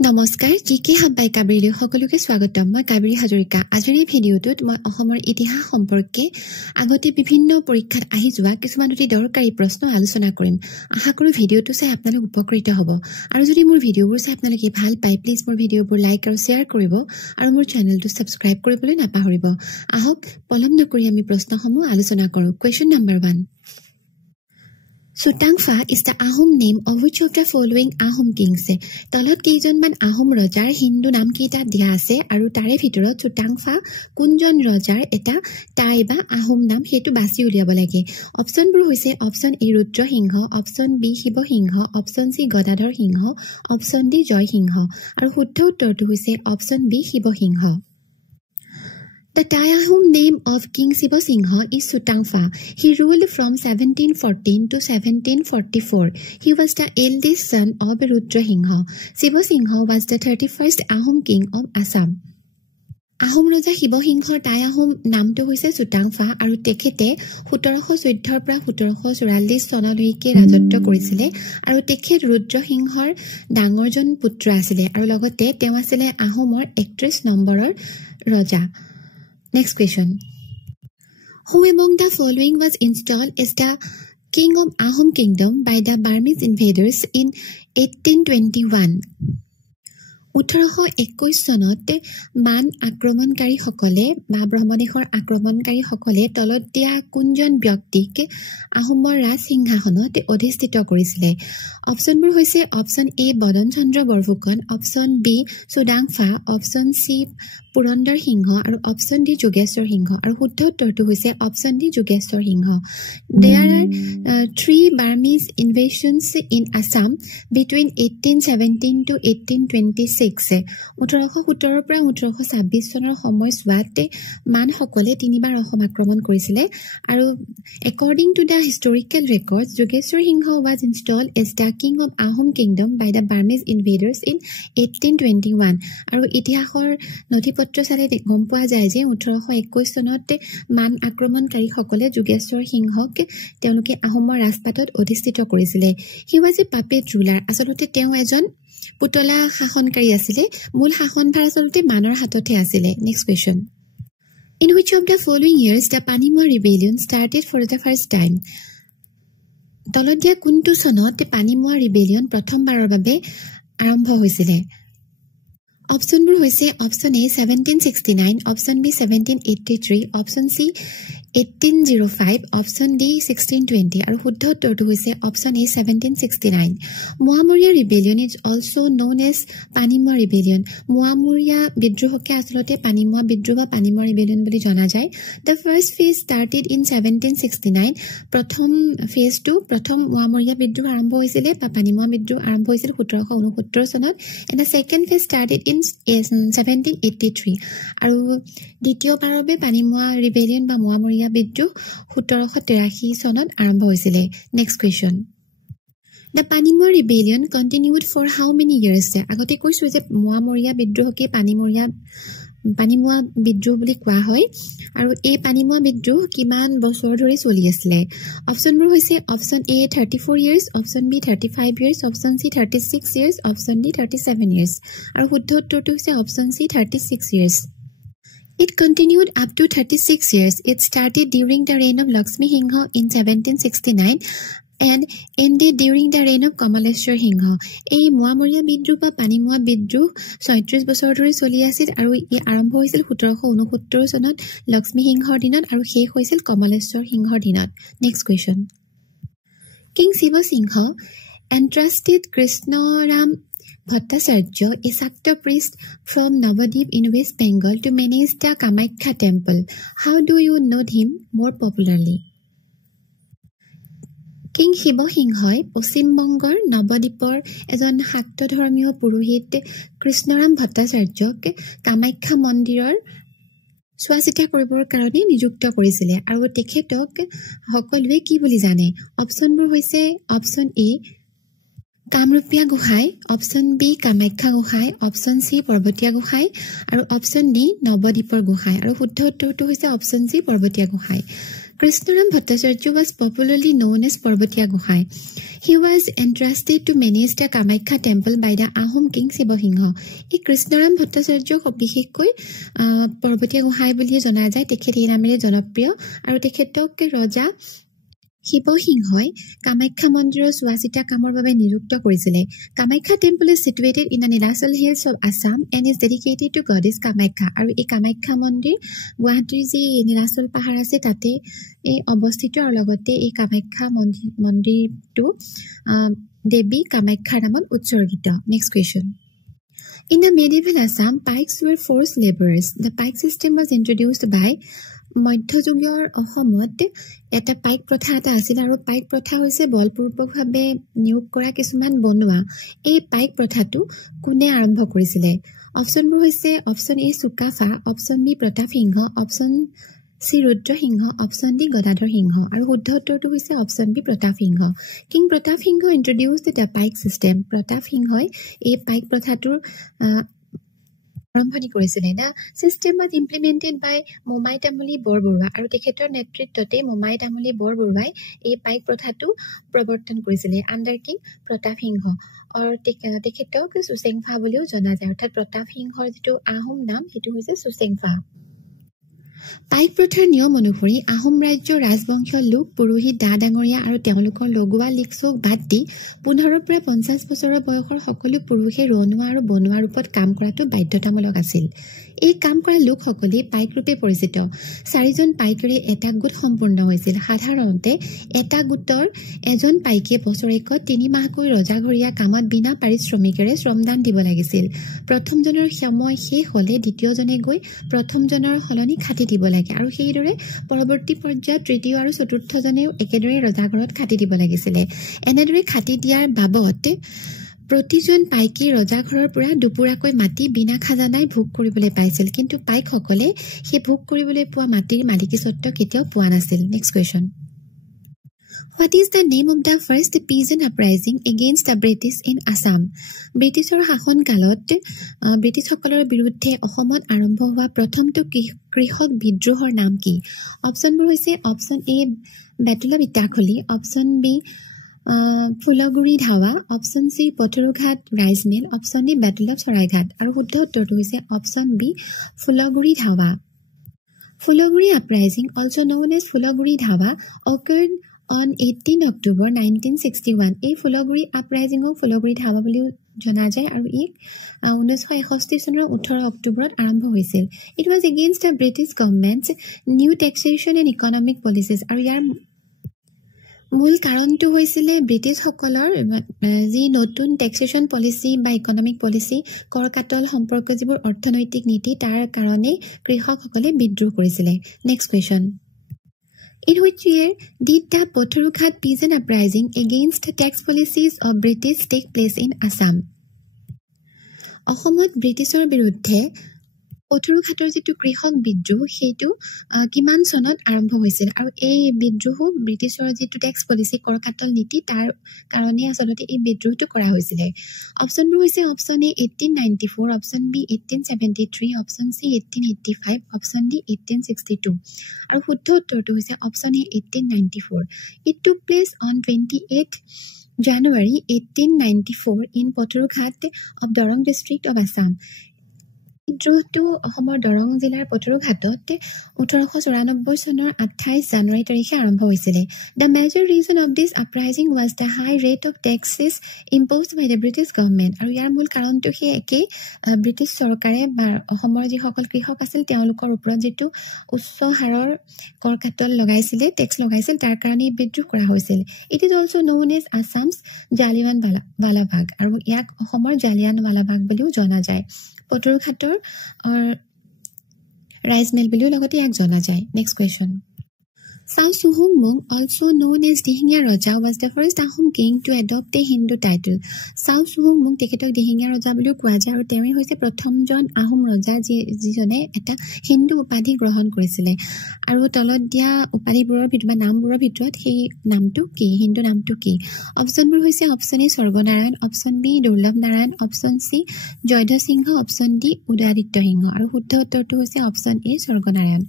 নমস্কাৰ জিকে হাব বাই কাবেৰীলৈ সকলোকে স্বাগতম মই কাবেৰী হাজৰিকা আজিৰ এই ভিডিঅ'টোত মই অসমৰ ইতিহাস সম্পৰ্কে আগতে বিভিন্ন পৰীক্ষাত আহি যোৱা কিছুমান অতি দৰকাৰী প্ৰশ্ন আলোচনা কৰিম আশা কৰো ভিডিঅ'টো চাই আপোনালোক উপকৃত হ'ব আৰু যদি মোৰ ভিডিঅ'বোৰ চাই আপোনালোকে ভাল পায় প্লিজ মোৰ ভিডিঅ'বোৰ লাইক আৰু শেয়াৰ কৰিব আৰু মোৰ চেনেলটো সাবস্ক্ৰাইব কৰিবলৈ নাপাহৰিব আহক পলম নকৰি আমি প্ৰশ্নসমূহ আলোচনা কৰো question number 1 Sutangfa is the Ahom name of which of the following Ahom kings? তলত কেইজনমান আহোম ৰজাৰ হিন্দু নাম কেইটা দিয়া আছে আৰু তাৰে ভিতৰত Sutangfa কোনজন ৰজাৰ এটা টাই বা আহোম নাম হেতু বাছি উলিয়াব লাগে অপচনবোৰ হৈছে option A Rudra Singha option B Siva Singha option C Gadadhar Singha option D Joy Singha আৰু শুদ্ধ উত্তৰটো হৈছে option B Siva Singha The Ahom name of King Shiva Singha is Sutangfa. He ruled from 1714 to 1744. He was the eldest son of Rudra Singha. Shiva Singha was the 31st Ahom king of Assam. Ahom ৰজা শিৱ সিংহৰ টাই আহোম নামটো হৈছে Sutangfa আৰু তেখেতে 1714 পৰা 1744 চনলৈকে ৰাজত্ব কৰিছিলে আৰু তেখেত ৰুদ্ৰ সিংহৰ ডাঙৰজন পুত্ৰ আছিল আৰু লগতে তেওঁ আছিল আহোমৰ 31 নম্বৰৰ ৰজা Next question. Who among the following was installed as the king of Ahom kingdom by the Burmese invaders in 1821? 1821 চনত মান আক্ৰমণকাৰীসকলে বা ব্ৰহ্মদেশৰ আক্ৰমণকাৰীসকলে তলত দিয়া কোনজন ব্যক্তিক আহোমৰ ৰাজ সিংহাসনত অধিষ্ঠিত কৰিছিলে অপচনবোৰ হৈছে option A Badan Chandra Borphukan option B Sutangfa option C Purandar Singha আৰু অপচন ডি যোগেশ্বৰ সিংহ আৰু শুদ্ধ উত্তৰটো হৈছে option D Jogeswar Singha There are three Burmese invasions in Assam between 1817 to 1826 1817 পৰা 1826 চনৰ সময়ছোৱাতে মানসকলে তিনিবাৰ অসম আক্ৰমণ কৰিছিলে আৰু according to the historical records Jogeshwar Singh was installed as the king of Ahom kingdom by the Burmese invaders in 1821 আৰু ইতিহাসৰ নথিপত্ৰ চালে গম পোৱা যায় যে 1821 চনত মান আক্ৰমণকাৰীসকলে যোগেশ্বৰ সিংহক তেওঁলোকে আহোমৰ ৰাজপাটত অধিষ্ঠিত কৰিছিলে he was a puppet ruler আসলতে তেওঁ এজন পুতলা শাসনকাৰী আছিল মূল শাসনভাৰ আসলতে মানৰ হাততে আছিল next question in which of the following years the Panimua rebellion started for the first time তলত দিয়া কোনটো চনত পানিমুৱা ৰিবেলিয়ন প্ৰথমবাৰৰ বাবে আৰম্ভ হৈছিল অপচনবোৰ হৈছে option A 1769 option B 1783 option C 1805 option D 1620 আৰু শুদ্ধ উত্তৰটো হৈছে option A 1769 Moamoria rebellion is also known as Panimua rebellion Moamoria বিদ্ৰোহকে আসলতে পানিমুৱা বিদ্ৰোহ বা পানিমুৱা ৰিবেলিয়ন বুলি জনা যায় the first phase started in 1769 প্ৰথম ফেজটো প্ৰথম মুৱামৰীয়া বিদ্ৰোহ আৰম্ভ হৈছিল বা পানিমুৱা বিদ্ৰোহ আৰম্ভ হৈছিল 1769 চনত and the second phase started in 1783 আৰু দ্বিতীয়বাৰৰ বাবে পানিমুৱা ৰিবেলিয়ন বা মুৱামৰীয়া বিদ্ৰোহ 1783 চনত আৰম্ভ হৈছিল next question The Panimua rebellion continued for how many years আগতে কৈছো যে মুৱামৰীয়া বিদ্ৰোহকে পানিমুৱা বিদ্ৰোহ বুলি কোৱা হয় আৰু এই পানিমুৱা বিদ্ৰোহ কিমান বছৰ ধৰি চলি আছিল অপচনবোৰ হৈছে option A 34 years option B 35 years option C 36 years option D 37 years আৰু শুদ্ধ উত্তৰটো হৈছে option C 36 years It continued up to 36 years. It started during the reign of Lakshmi Singha in 1769 and ended during the reign of Kamaleshwar Singha. এই মুৱামৰীয়া বিদ্ৰোহ বা পানিমুৱা বিদ্ৰোহ 36 বছৰ ধৰি চলি আছিল আৰু ই আৰম্ভ হৈছিল 1769 চনত লক্ষ্মী সিংহৰ দিনত আৰু শেষ হৈছিল কমলেশ্বৰ সিংহৰ দিনত Next question. King Shiva Singha entrusted Krishnaram Bhattacharya, a Shakta priest from Navadip in West Bengal, to manage the Kamakhya temple. How do you know him more popularly? King Shiva Singha, Paschim Bangar, Navadipor, এজন শাক্ত ধৰ্মীয় পুৰোহিত কৃষ্ণৰাম ভট্টাচাৰ্যক কামাখ্যা মন্দিৰৰ চোৱাচিতা কৰিবৰ কাৰণে নিযুক্ত কৰিছিল আৰু তেখেতক সকলোৱে কি বুলি জানে অপচনবোৰ হৈছে option A Kamrupia Gohain option B Kamakhya Gohain option C Parbatia Gohain আৰু অপচন ডি নৱদ্বীপৰ গোহাঁই আৰু শুদ্ধ উত্তৰটো হৈছে option C Parbatia Gohain Krishnaram Bhattacharya was popularly known as Parvatiya Gohai. He was entrusted to manage the Kamakya temple by the Ahom king Sibosingha. এই Krishnaram Bhattacharya বিশেষকৈ Parvatiya Gohai বুলি জনা যায় তেখেত এই নামেৰে জনপ্ৰিয় আৰু তেখেতক ৰজা শিৱসিংহই কামাখ্যা মন্দিৰৰ চোৱাচিতা কামৰ বাবে নিযুক্ত কৰিছিলে Kamakhya temple is situated in the Nilachal hills of Assam and is dedicated to goddess Kamakhya আৰু এই কামাখ্যা মন্দিৰ গুৱাহাটীৰ যি নীলাচল পাহাৰ আছে তাতে এই অৱস্থিত আৰু লগতে এই কামাখ্যা মন্দিৰটো দেৱী কামাখ্যাৰ নামত উৎসৰ্গিত next question In the medieval Assam, pikes were forced laborers. The pike system was introduced by মধ্যযুগীয় অসমত এটা পাইক প্ৰথা এটা আছিল আৰু পাইক প্ৰথা হৈছে বলপূৰ্বকভাৱে নিয়োগ কৰা কিছুমান বনোৱা এই পাইক প্ৰথাটো কোনে আৰম্ভ কৰিছিলে অপচনবোৰ হৈছে option A Sukaphaa option B Pratap Singha option C Rudra Singha option D Gadadhar Singha আৰু শুদ্ধ উত্তৰটো হৈছে option B Pratap Singha king Pratap Singha introduced the Paik system Pratap সিংহই এই পাইক প্ৰথাটোৰ আৰম্ভণি কৰিছিলে না সিস্টেম was implemented by মোমাই তামুলী বৰবৰুৱা আৰু তেখেতৰ নেতৃত্বতে মোমাই তামুলী বৰবৰুৱাই এই পাইক প্ৰথাটো প্ৰৱৰ্তন কৰিছিলে আণ্ডাৰ কিং প্ৰতাপ সিংহ আৰু তেখেতক সুচেংফা বুলিও জনা যায় অৰ্থাৎ প্ৰতাপ সিংহৰ যিটো আহোম নাম সেইটো হৈছে সুচেংফা পাইক প্ৰথাৰ নিয়ম অনুসৰি আহোম ৰাজ্যৰ ৰাজবংশীয় লোক পুৰোহিত দা ডাঙৰীয়া আৰু তেওঁলোকৰ লগোৱা লিখচক বাদ দি 15 পৰা 50 বছৰৰ বয়সৰ সকলো পুৰুষে ৰণুৱা আৰু বনোৱা ৰূপত কাম কৰাটো বাধ্যতামূলক আছিল এই কাম কৰা লোকসকলে পাইক ৰূপে পৰিচিত চাৰিজন পাইকেৰে এটা গোট সম্পূৰ্ণ হৈছিল সাধাৰণতে এটা গোটৰ এজন পাইকে বছৰেকত 3 মাহকৈ ৰজাঘৰীয়া কামত বিনা পাৰিশ্ৰমিকেৰে শ্ৰমদান দিব লাগিছিল প্ৰথমজনৰ সময় শেষ হলে দ্বিতীয়জনে গৈ প্ৰথমজনৰ হলনি খাটি দিব লাগে আৰু সেইদৰে পৰৱৰ্তী পৰ্যায়ত তৃতীয় আৰু চতুৰ্থজনেও একেদৰে ৰজাঘৰত খাটি দিব লাগিছিল এনেদৰে খাটি দিয়াৰ বাবদ প্ৰতিজন পাইকে ৰজাঘৰৰ পৰা দুপুৰাকৈ মাটি বিনা খাজানাই ভোগ কৰিবলৈ পাইছিল কিন্তু পাইকসকলে সেই ভোগ কৰিবলৈ পোৱা মাটিৰ মালিকীস্বত্ব কেতিয়াও পোৱা নাছিল next question What is the name of the first peasant uprising against the British in Assam? ব্ৰিটিছৰ শাসন কালত ব্ৰিটিছসকলৰ বিৰুদ্ধে অসমত আৰম্ভ হোৱা প্ৰথমটো কৃষক বিদ্ৰোহৰ নাম কি অপচনবোৰ হৈছে option A battle of Itakhuli option B Phulaguri Dhawa option C Patharughat Raij Mel option D battle of Saraighat আৰু শুদ্ধ উত্তৰটো হৈছে option B Phulaguri Dhawa Phulaguri uprising also known as Phulaguri Dhawa occurred on 18 October 1961 এই ফুলগুৰি uprising ক ফুলগুৰি ধাৱা বুলি জনা যায় আৰু ই 1961 চনৰ 18 অক্টোবৰত আৰম্ভ হৈছিল it was against the British government's new taxation and economic policies আৰু ইয়াৰ মূল কাৰণটো হৈছিল ব্ৰিটিছ সকলৰ যি নতুন ট্যাক্সেশন পলিসি বা ইকোনমিক পলিসি কৰ কাটল সম্পৰ্ক যিবোৰ অৰ্থনৈতিক নীতি তাৰ কাৰণে কৃষকসকলে বিদ্ৰোহ কৰিছিল next question In which year did the Pothurughat peasant uprising against tax policies of British take place in Assam? অসমত ব্ৰিটিছৰ বিৰুদ্ধে পথৰুঘাটৰ যিটো কৃষক বিদ্ৰোহ সেইটো কিমান চনত আৰম্ভ হৈছিল আৰু এই বিদ্ৰোহ ব্ৰিটিছৰ যিটো ট্যাক্স পলিসি কৰ কাটল নীতি তাৰ কাৰণে আসলতে এই বিদ্ৰোহটো কৰা হৈছিল অপচনবোৰ হৈছে option A 1894 option B 1873 option C 1885 option D 1862 আৰু শুদ্ধ উত্তৰটো হৈছে option A 1894 it took place on 28 January 1894 in Pothuruঘাট of Dorong district of Assam বিদ্ৰোহটো অসমৰ দৰং জিলাৰ পথৰুঘাটত 1894 চনৰ 28 জানুৱাৰী তাৰিখে আৰম্ভ হৈছিল The major reason of this uprising was the high rate of taxes imposed by the British government আৰু ইয়াৰ মূল কাৰণটো সেই একে ব্ৰিটিছ চৰকাৰে বা অসমৰ যি সকল কৃষক আছিল তেওঁলোকৰ ওপৰত যেটো উচ্চ হাৰৰ কৰ কাটল লগাইছিল ট্যাক্স লগাইছিল তাৰ কাৰণে বিদ্ৰোহ কৰা হৈছিল It is also known as Assam's Jallianwala Bagh আৰু ইয়াক অসমৰ জালিয়ানৱালা বাগ বুলিও জনা যায় পথৰুঘাটৰ ৰাইজ মিল বুলিও লগতে ইয়াক জনা যায় next question Sao Suhumung, also known as Dihingya Raja, was the first Ahom king to adopt a Hindu title. Sao Suhumung তেখেতক Dihingya Raja বুলিও কোৱা যায় আৰু তেওঁ হৈছে প্ৰথমজন আহোম ৰজা যিজনে এটা হিন্দু উপাধি গ্ৰহণ কৰিছিল আৰু তলত দিয়া উপাধিবোৰৰ ভিতৰত নামবোৰৰ ভিতৰত সেই নামটো কি হিন্দু নামটো কি অপচনবোৰ হৈছে অপচন এ স্বৰ্গনাৰায়ণ অপচন বি দুৰ্লভ নাৰায়ণ অপচন সি জয়ধ সিংহ অপচন ডি উদয়াদিত্য সিংহ আৰু শুদ্ধ উত্তৰটো হৈছে option A Swarganarayan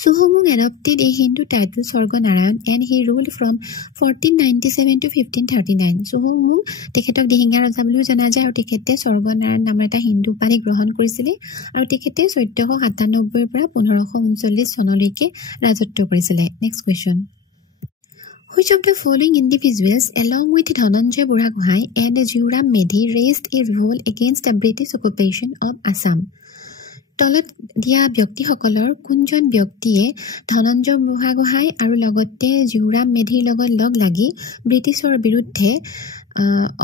Suhumung adopted a Hindu title Sorgonarayan and he ruled from 1497 to 1539. So মোক তেখেতক দিহিঙীয়া ৰজা বুলিও জনা যায় আৰু তেখেতে স্বৰ্গনাৰায়ণ নামৰ এটা হিন্দু উপাধি গ্ৰহণ কৰিছিলে আৰু তেখেতে 1497 পৰা 1539 চনলৈকে ৰাজত্ব কৰিছিলে next question Which of the following individuals, along with Dhananjay Buddhagohai and Jiuram Medhi, raised a revolt against the British occupation of Assam? তলত দিয়া ব্যক্তিসকলৰ কোনজন ব্যক্তিয়ে ধনঞ্জয় বুঢ়াগোহাঁই আৰু লগতে জিউৰাম মেধিৰ লগত লগ লাগি ব্ৰিটিছৰ বিৰুদ্ধে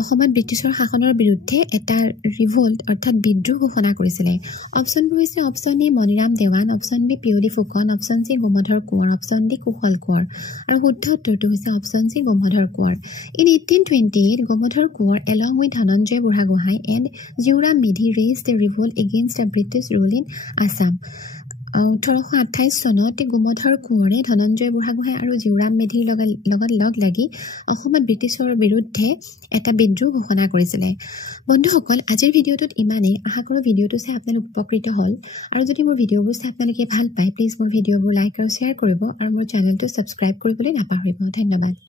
অসমত ব্ৰিটিছৰ শাসনৰ বিৰুদ্ধে এটা ৰিভল্ট অৰ্থাৎ বিদ্ৰোহ ঘোষণা কৰিছিলে অপচনবোৰ হৈছে option A Maniram Dewan option B Piyali Phukan option C Gomdhar Konwar option D Kushal Konwar আৰু শুদ্ধ উত্তৰটো হৈছে option C Gomdhar Konwar in 1828 Gomdhar Konwar along with Dhananjay Burhagohain and Jiuram Medhi raised a revolt against the British rule in Assam 1828 চনত গোমধৰ কোঁৱৰে ধনঞ্জয় বুঢ়াগোহাঁই আৰু জিউৰাম মেধিৰ লগত লগ লাগি অসমত ব্ৰিটিছৰ বিৰুদ্ধে এটা বিদ্ৰোহ ঘোষণা কৰিছিলে বন্ধুসকল আজিৰ ভিডিঅ'টোত ইমানেই আশা কৰোঁ ভিডিঅ'টো চাই আপোনালোক উপকৃত হ'ল আৰু যদি মোৰ ভিডিঅ'বোৰ চাই আপোনালোকে ভাল পায় প্লিজ মোৰ ভিডিঅ'বোৰ লাইক আৰু শ্বেয়াৰ কৰিব আৰু মোৰ চেনেলটো ছাবস্ক্ৰাইব কৰিবলৈ নাপাহৰিব ধন্যবাদ